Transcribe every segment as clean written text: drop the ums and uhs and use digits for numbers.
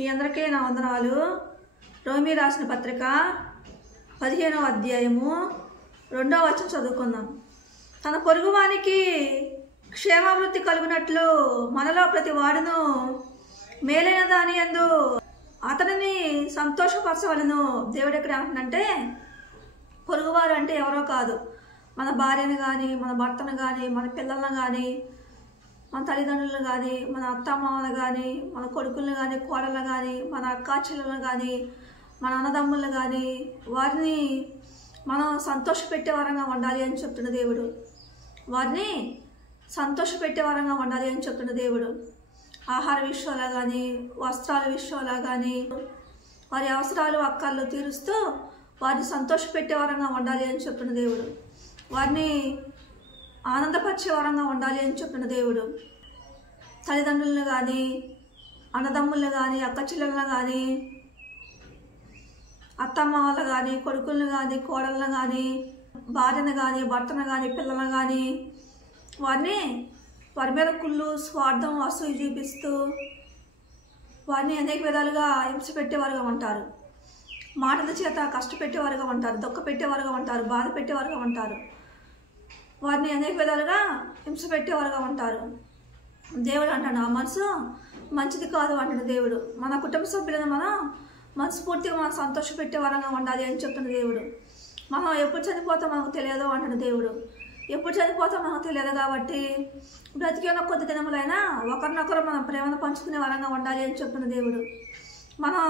మీ అందరికీ నా వందనాలు. రోమీ రాసిన పత్రిక 15వ అధ్యాయము 2వ వచనం చదువుకుందాం. తన పొరుగువానికి క్షేమాభివృద్ధి కలుగునట్లు మనలో ప్రతి వాడును మేలైన దాని యందు అతనిని సంతోషపరచవలను. దేవుడు ఎక్కడ అంటున్నంటే, పొరుగువారు అంటే ఎవరో కాదు, మన భార్యను కానీ, మన భర్తను కానీ, మన పిల్లలను కానీ, మన తల్లిదండ్రులను కానీ, మన అత్తమామలు కానీ, మన కొడుకులను కానీ, కోడలను కానీ, మన అక్కా చెల్లెలను కానీ, మన అన్నదమ్ములను కానీ, వారిని మనం సంతోషపెట్టే వరంగా ఉండాలి అని చెప్తున్న దేవుడు. వారిని సంతోషపెట్టే వరంగా ఉండాలి అని చెప్తున్న దేవుడు. ఆహార విషయాలు కానీ, వస్త్రాల విషయాలు కానీ, వారి అవసరాలు అక్కర్లు తీరుస్తూ వారిని సంతోషపెట్టే వరంగా ఉండాలి అని చెప్తున్న దేవుడు. వారిని ఆనందపరిచే వరంగా ఉండాలి అని చెప్తున్న దేవుడు. తల్లిదండ్రులను కానీ, అన్నదమ్ములను కానీ, అక్క చెల్లెలను కానీ, అత్తమ్మలు కానీ, కొడుకులను కానీ, కోడలను కానీ, భార్యను కానీ, భర్తను కానీ, పిల్లలను కానీ, వారి మీద కుళ్ళు, స్వార్థం, అసూయ చూపిస్తూ వారిని అనేక విధాలుగా హింస పెట్టేవారుగా ఉంటారు. మాటల చేత కష్టపెట్టేవారుగా ఉంటారు, దుఃఖ పెట్టేవారుగా ఉంటారు, బాధ పెట్టేవారుగా ఉంటారు. వారిని అనేక విధాలుగా హింస పెట్టేవారుగా ఉంటారు. దేవుడు అంటాడు, ఆ మనసు మంచిది కాదు అంటాడు దేవుడు. మన కుటుంబ సభ్యులను మనం మనస్ఫూర్తిగా మనం సంతోషపెట్టే వరంగా ఉండాలి అని చెప్తున్న దేవుడు. మనం ఎప్పుడు చనిపోతాం మనకు తెలియదు అంటున్న దేవుడు. ఎప్పుడు చనిపోతాం మనకు తెలియదు కాబట్టి బ్రతికి ఉన్న కొద్ది దినములైనా ఒకరినొకరు మనం ప్రేమను పంచుకునే వరంగా ఉండాలి అని చెప్తున్న దేవుడు. మనం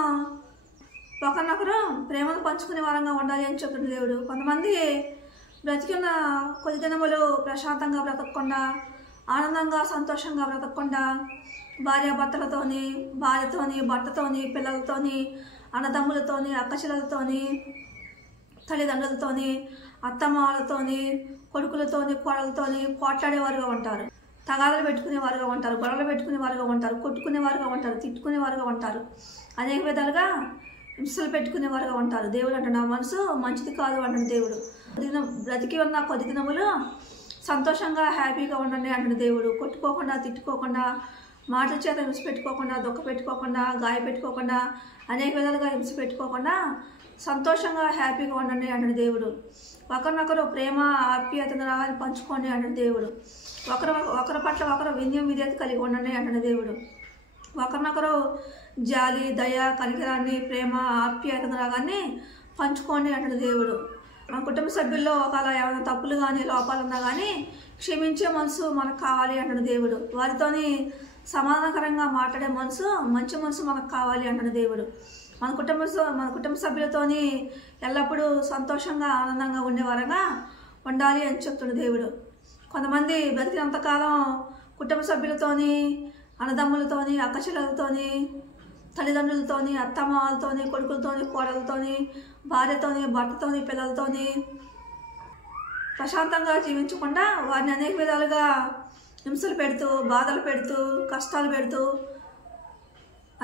ఒకరినొకరు ప్రేమను పంచుకునే వరంగా ఉండాలి అని చెప్తున్న దేవుడు. కొంతమంది బ్రతికున్న కొద్ది దినములు ప్రశాంతంగా బ్రతకకుండా, ఆనందంగా సంతోషంగా బ్రతకకుండా, భార్యాభర్తలతోని, భార్యతోని, భర్తతోని, పిల్లలతోని, అన్నదమ్ములతోని, అక్కచెల్లెలతోని, తల్లిదండ్రులతోని, అత్తమ్మలతోని, కొడుకులతోని, కోడలతోని పోట్లాడేవారుగా ఉంటారు. తగాదాలు పెట్టుకునేవారుగా ఉంటారు, గొడవలు పెట్టుకునేవారుగా ఉంటారు, కొట్టుకునేవారుగా ఉంటారు, తిట్టుకునేవారుగా ఉంటారు, అనేక విధాలుగా హింసలు పెట్టుకునేవారుగా ఉంటారు. దేవుడు అంటే నా మనసు మంచిది కాదు అంటున్న దేవుడు. బ్రతికి ఉన్న కొద్ది దినములు సంతోషంగా హ్యాపీగా ఉండండి అంటున్న దేవుడు. కొట్టుకోకుండా, తిట్టుకోకుండా, మాటల చేత హింస పెట్టుకోకుండా, దుఃఖ పెట్టుకోకుండా, గాయ పెట్టుకోకుండా, అనేక విధాలుగా హింస పెట్టుకోకుండా సంతోషంగా హ్యాపీగా ఉండండి అంటున్న దేవుడు. ఒకరినొకరు ప్రేమ ఆప్యాయతను రాగానే పంచుకోండి అంటున్న దేవుడు. ఒకరి పట్ల ఒకరు వినయం విధేయత కలిగి ఉండండి అంటున్న దేవుడు. ఒకరినొకరు జాలి, దయ, కనికరాన్ని, ప్రేమ, ఆప్యాయతను రాగానే పంచుకోండి అంటున్న దేవుడు. మన కుటుంబ సభ్యుల్లో ఒకవేళ ఏమైనా తప్పులు కానీ, లోపాలు ఉన్నా కానీ క్షమించే మనసు మనకు కావాలి అంటున్న దేవుడు. వారితోని సమాధానకరంగా మాట్లాడే మనసు, మంచి మనసు మనకు కావాలి అంటున్న దేవుడు. మన కుటుంబ సభ్యులతోని ఎల్లప్పుడూ సంతోషంగా, ఆనందంగా ఉండేవారుగా ఉండాలి అని చెప్తున్న దేవుడు. కొంతమంది బ్రతికినంతకాలం కుటుంబ సభ్యులతోని, అన్నదమ్ములతోని, అక్కచెల్లెలతోని, తల్లిదండ్రులతోని, అత్తమామలతోని, కొడుకులతోని, కోడలతోని, భార్యతోని, భర్తతోని, పిల్లలతోని ప్రశాంతంగా జీవించకుండా వారిని అనేక విధాలుగా హింసలు పెడుతూ, బాధలు పెడుతూ, కష్టాలు పెడుతూ,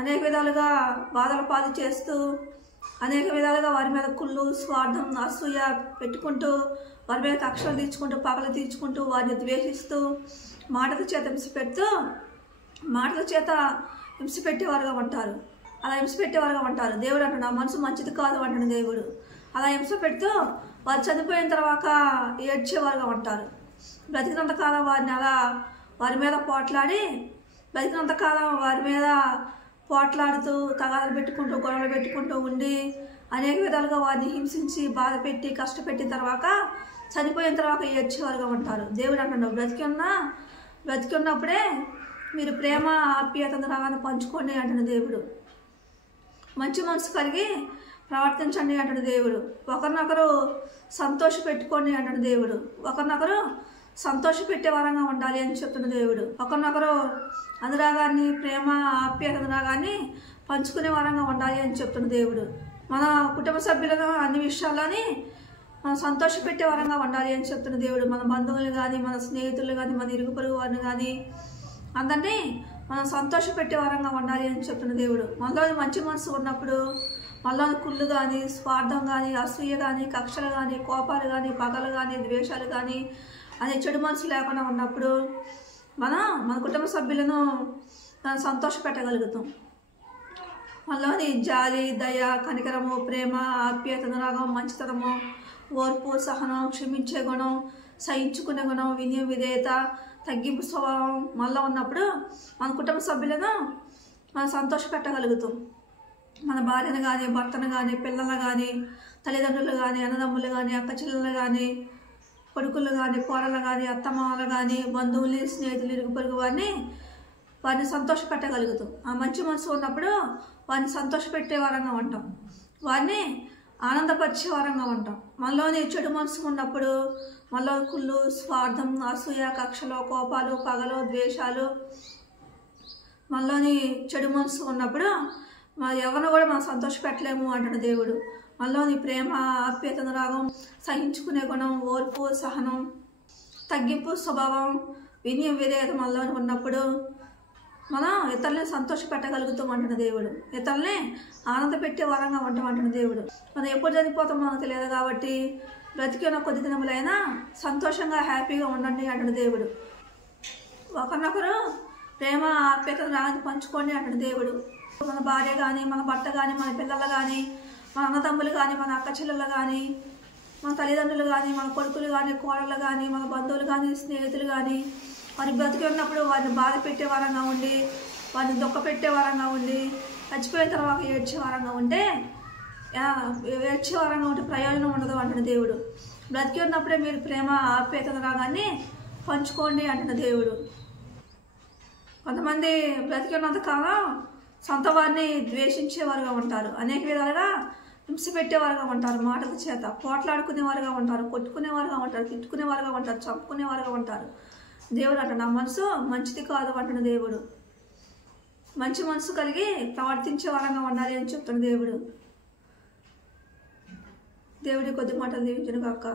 అనేక విధాలుగా బాధల పాలు చేస్తూ, అనేక విధాలుగా వారి మీద కుళ్ళు, స్వార్థం, అసూయ పెట్టుకుంటూ, వారి మీద కక్షలు తీర్చుకుంటూ, పగలు తీర్చుకుంటూ, వారిని ద్వేషిస్తూ, మాటల చేత హింస పెడుతూ, మాటల చేత హింస పెట్టేవారుగా ఉంటారు. అలా హింస పెట్టేవారుగా ఉంటారు. దేవుడు అంటున్నాడు, నా మనసు మంచిది కాదు అంటున్న దేవుడు. అలా హింస పెడుతూ వారు చనిపోయిన తర్వాత ఏడ్చేవారుగా ఉంటారు. బ్రతికినంతకాలం వారిని అలా వారి మీద పోట్లాడి, బ్రతికినంతకాలం వారి మీద పోట్లాడుతూ, తగాదాలు పెట్టుకుంటూ, గొడవలు పెట్టుకుంటూ ఉండి, అనేక విధాలుగా వారిని హింసించి, బాధ పెట్టి, కష్టపెట్టిన తర్వాత చనిపోయిన తర్వాత ఏడ్చేవారుగా ఉంటారు. దేవుడు అంటున్నాడు, బ్రతికి ఉన్నప్పుడే మీరు ప్రేమ, ఆప్యాయతను రాగానే పంచుకోండి అంటున్న దేవుడు. మంచి మనసు కలిగి ప్రవర్తించండి అంటున్న దేవుడు. ఒకరినొకరు సంతోష పెట్టుకోండి అంటున్న దేవుడు. ఒకరినొకరు సంతోష పెట్టే వరంగా ఉండాలి అని చెప్తున్న దేవుడు. ఒకరినొకరు అనురాగాన్ని, ప్రేమ, ఆప్యాయత అనురాగాన్ని పంచుకునే వరంగా ఉండాలి అని చెప్తున్న దేవుడు. మన కుటుంబ సభ్యులను అన్ని విషయాలని మనం సంతోష పెట్టే వరంగా ఉండాలి అని చెప్తున్న దేవుడు. మన బంధువులు కానీ, మన స్నేహితులు కానీ, మన ఇరుగు పొరుగు వారిని కానీ అందరినీ మనం సంతోష పెట్టే వరంగా ఉండాలి అని చెప్తున్న దేవుడు. మనలో మంచి మనసు ఉన్నప్పుడు, మనలో కుళ్ళు కానీ, స్వార్థం కానీ, అసూయ కానీ, కక్షలు కానీ, కోపాలు కానీ, పగలు కానీ, ద్వేషాలు కానీ అనే చెడు మనసు లేకుండా ఉన్నప్పుడు మన కుటుంబ సభ్యులను సంతోషపెట్టగలుగుతాం. మనలోని జాలి, దయ, కనికరము, ప్రేమ, ఆప్యాయత, అనురాగం, మంచితనము, ఓర్పు, సహనం, క్షమించే గుణం, సహించుకునే గుణం, వినయం, విధేయత, తగ్గింపు స్వభావం మనలో ఉన్నప్పుడు మన కుటుంబ సభ్యులను మనం సంతోషపెట్టగలుగుతాం. మన భార్యను కానీ, భర్తను కానీ, పిల్లలను కానీ, తల్లిదండ్రులు కానీ, అన్నదమ్ములు కానీ, అక్క చెల్లెలు కానీ, కొడుకులు కానీ, కోడలు కానీ, అత్తమామలు కానీ, బంధువులు, స్నేహితులు, ఇరుగు పొరుగు వారిని సంతోషపెట్టగలుగుతాం. ఆ మంచి మనసు ఉన్నప్పుడు వారిని సంతోషపెట్టే వారంగా ఉంటాం, వారిని ఆనందపరిచే వారంగా ఉంటాం. మనలోని చెడు మనసు ఉన్నప్పుడు మనలో కుళ్ళు, స్వార్థం, అసూయ, కక్షలు, కోపాలు, పగలు, ద్వేషాలు, మనలోని చెడు మనసు ఉన్నప్పుడు ఎవరిని కూడా మనం సంతోషపెట్టలేము అంటాడు దేవుడు. మనలోని ప్రేమ, ఆప్యాయత, అనురాగం, సహించుకునే గుణం, ఓర్పు, సహనం, తగ్గింపు స్వభావం, వినయం, విధేయత మనలోని ఉన్నప్పుడు మనం ఇతరులని సంతోషపెట్టగలుగుతాం అంటున్న దేవుడు. ఇతరులని ఆనంద పెట్టే వారంగా ఉంటాం అంటున్న దేవుడు. మనం ఎప్పుడు చనిపోతాం మనకు తెలియదు కాబట్టి బ్రతికిన కొద్ది దినములైనా సంతోషంగా, హ్యాపీగా ఉండండి అంటున్న దేవుడు. ఒకరినొకరు ప్రేమ, ఆప్యాయత, అనురాగాన్ని పంచుకోండి అంటున్న దేవుడు. మన భార్య కానీ, మన భర్త కానీ, మన పిల్లలు కానీ, మన అన్నదమ్ములు కానీ, మన అక్క చెల్లెలు కానీ, మన తల్లిదండ్రులు కానీ, మన కొడుకులు కానీ, కోడళ్ళు కానీ, మన బంధువులు కానీ, స్నేహితులు కానీ వారి బ్రతికి ఉన్నప్పుడు వారిని బాధ పెట్టే వారంగా ఉండి, వారిని దుఃఖ పెట్టే వారంగా ఉండి, చచ్చిపోయిన తర్వాత ఏడ్చే వారంగా ఉంటే ప్రయోజనం ఉండదు అంటున్న దేవుడు. బ్రతికి ఉన్నప్పుడే మీరు ప్రేమ, ఆప్యాయత, అనురాగాన్ని పంచుకోండి అంటున్న దేవుడు. కొంతమంది బ్రతికి ఉన్నంత కాలం సొంత వారిని ద్వేషించేవారుగా ఉంటారు, అనేక విధాలుగా హింస పెట్టేవారుగా ఉంటారు, మాటల చేత పోట్లాడుకునేవారుగా ఉంటారు, కొట్టుకునేవారుగా ఉంటారు, తిట్టుకునేవారుగా ఉంటారు, చంపుకునేవారుగా ఉంటారు. దేవుడు అంట నా మనసు మంచిది కాదు అంటున్న దేవుడు. మంచి మనసు కలిగి ప్రవర్తించే వారంగా ఉండాలి అని చెప్తున్న దేవుడు. దేవుడి కొద్ది మాటలు దీవించును గాక.